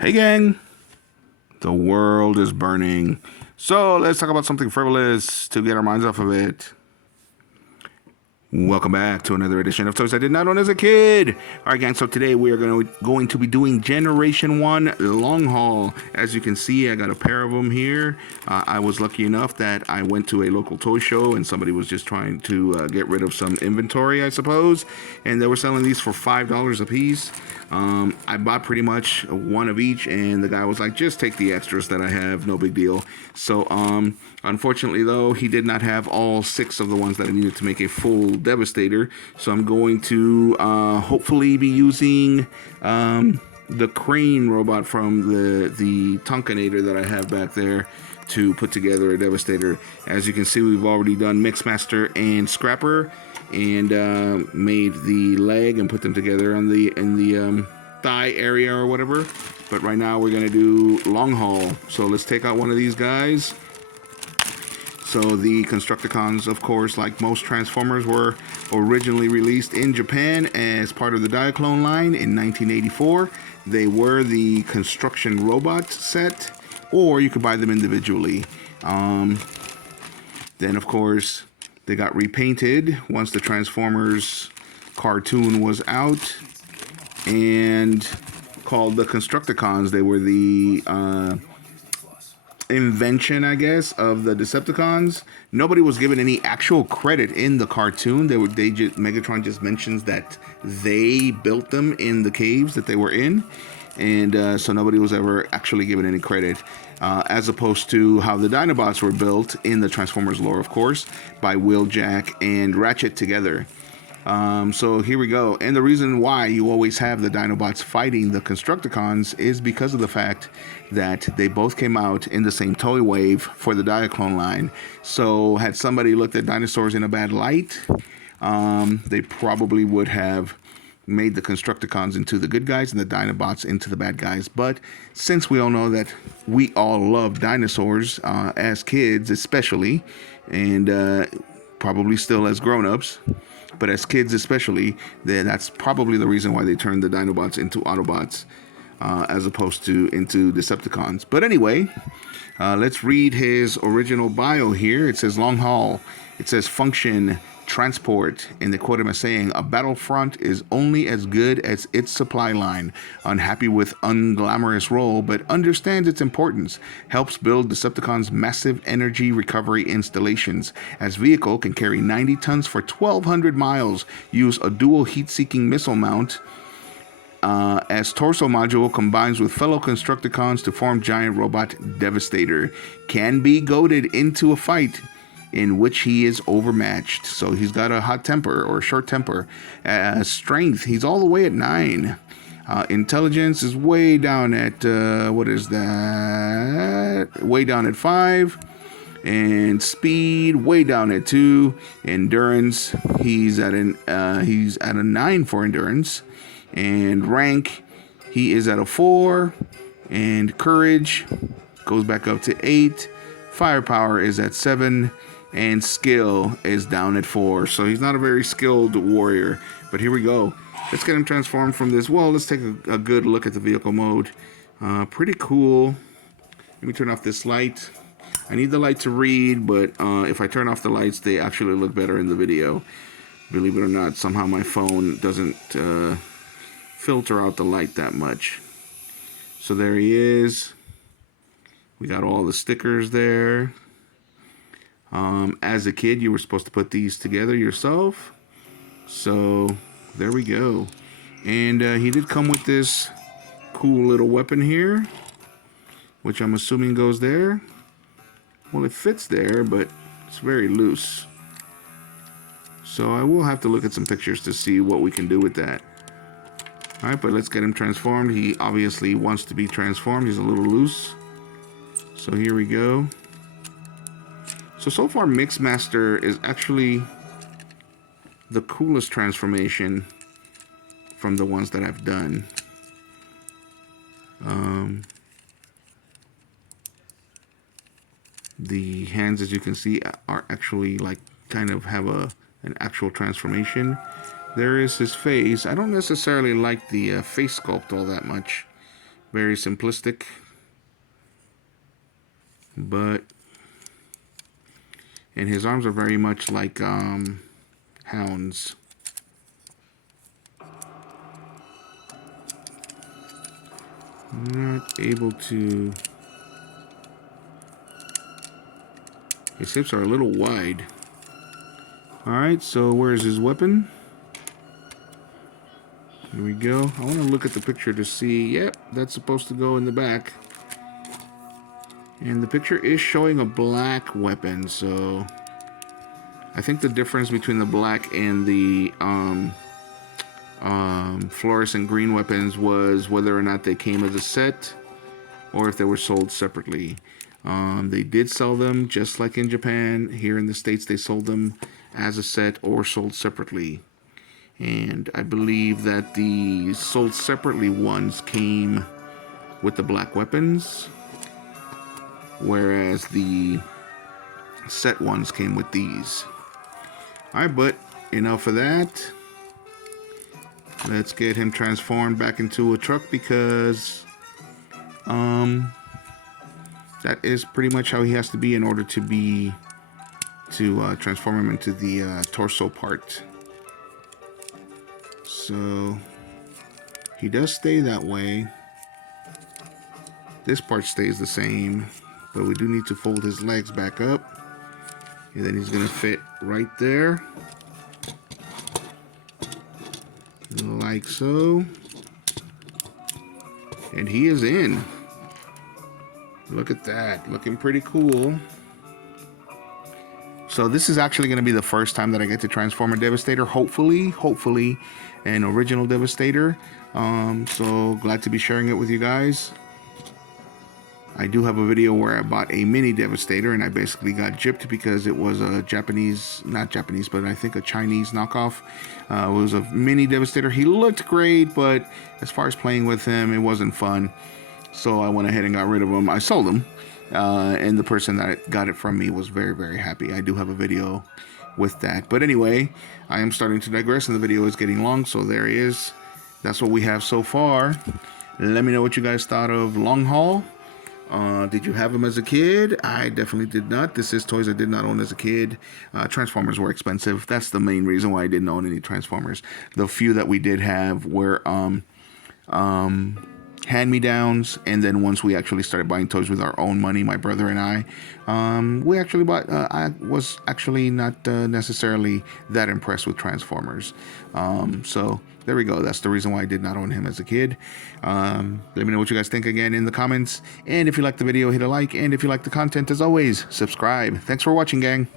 Hey gang, the world is burning. So let's talk about something frivolous to get our minds off of it. Welcome back to another edition of Toys I Did Not Own as a Kid. Alright gang, so today we are going to be doing Generation 1 Long Haul. As you can see, I got a pair of them here. I was lucky enough that I went to a local toy show and somebody was just trying to get rid of some inventory, I suppose. And they were selling these for $5 a piece. I bought pretty much one of each, and the guy was like, just take the extras that I have, no big deal. So, unfortunately though, he did not have all 6 of the ones that I needed to make a full Devastator. So I'm going to hopefully be using the crane robot from the Tonkanator that I have back there to put together a Devastator. As you can see, we've already done Mixmaster and Scrapper, and made the leg and put them together on in the thigh area or whatever. But right now we're gonna do Long Haul. So let's take out one of these guys. So the Constructicons, of course, like most Transformers, were originally released in Japan as part of the Diaclone line in 1984. They were the construction robot set, or you could buy them individually. Then, of course, they got repainted once the Transformers cartoon was out and called the Constructicons. They were the invention, I guess, of the Decepticons. Nobody was given any actual credit in the cartoon. Megatron just mentions that they built them in the caves that they were in, and so nobody was ever actually given any credit. As opposed to how the Dinobots were built in the Transformers lore, of course, by Wheeljack and Ratchet together. So here we go. And the reason why you always have the Dinobots fighting the Constructicons is because of the fact that they both came out in the same toy wave for the Diaclone line. So had somebody looked at dinosaurs in a bad light, they probably would have made the Constructicons into the good guys and the Dinobots into the bad guys. But since we all know that we all love dinosaurs as kids especially, and probably still as grown-ups, but as kids especially, that's probably the reason why they turned the Dinobots into Autobots as opposed to into Decepticons. But anyway, let's read his original bio here. It says Long Haul. It says function, transport, and they quote him as saying, a battlefront is only as good as its supply line. Unhappy with unglamorous role, but understands its importance. Helps build Decepticons' massive energy recovery installations. As vehicle can carry 90 tons for 1,200 miles. Use a dual heat-seeking missile mount. As torso module combines with fellow Constructicons to form giant robot Devastator. Can be goaded into a fight in which he is overmatched. So he's got a hot temper or short temper. Strength, he's all the way at 9. Intelligence is way down at, what is that? Way down at 5. And speed, way down at 2. Endurance, he's at a 9 for endurance. And rank, he is at a 4. And courage goes back up to 8. Firepower is at 7. And skill is down at 4. So he's not a very skilled warrior. But here we go. Let's get him transformed from this. Well, let's take a good look at the vehicle mode. Pretty cool. Let me turn off this light. I need the light to read, but if I turn off the lights, they actually look better in the video. Believe it or not, somehow my phone doesn't filter out the light that much. So there he is. We got all the stickers there. As a kid, you were supposed to put these together yourself. So there we go. And he did come with this cool little weapon here, which I'm assuming goes there. Well, it fits there, but it's very loose. So I will have to look at some pictures to see what we can do with that. Alright, but let's get him transformed. He obviously wants to be transformed. He's a little loose. So here we go. So far, Mixmaster is actually the coolest transformation from the ones that I've done. The hands, as you can see, are actually like kind of have an actual transformation. There is his face. I don't necessarily like the face sculpt all that much. Very simplistic. But, and his arms are very much like hounds. Not able to. His hips are a little wide. Alright, so where's his weapon? Here we go. I want to look at the picture to see. Yep, that's supposed to go in the back. And the picture is showing a black weapon, so I think the difference between the black and the fluorescent green weapons was whether or not they came as a set or if they were sold separately. They did sell them just like in Japan. Here in the States, they sold them as a set or sold separately. And I believe that the sold separately ones came with the black weapons, whereas the set ones came with these. Alright, but enough of that. Let's get him transformed back into a truck because that is pretty much how he has to be in order to transform him into the torso part. So he does stay that way. This part stays the same, but we do need to fold his legs back up. And then he's gonna fit right there. Like so. And he is in. Look at that, looking pretty cool. So this is actually going to be the first time that I get to transform a Devastator. Hopefully an original Devastator. So glad to be sharing it with you guys. I do have a video where I bought a mini Devastator and I basically got gypped because it was a Japanese, not Japanese, but I think a Chinese knockoff. It was a mini Devastator. He looked great, but as far as playing with him, it wasn't fun. So I went ahead and got rid of him. I sold him. And the person that got it from me was very, very happy. I do have a video with that. But anyway, I am starting to digress and the video is getting long. So there he is. That's what we have so far. Let me know what you guys thought of Long Haul. Did you have him as a kid? I definitely did not. This is toys I did not own as a kid. Transformers were expensive. That's the main reason why I didn't own any Transformers. The few that we did have were hand-me-downs, and then once we actually started buying toys with our own money, my brother and I, we actually bought, I was actually not necessarily that impressed with Transformers. So there we go. That's the reason why I did not own him as a kid. Let me know what you guys think again in the comments, and if you like the video, hit a like, and if you like the content, as always, subscribe. Thanks for watching, gang.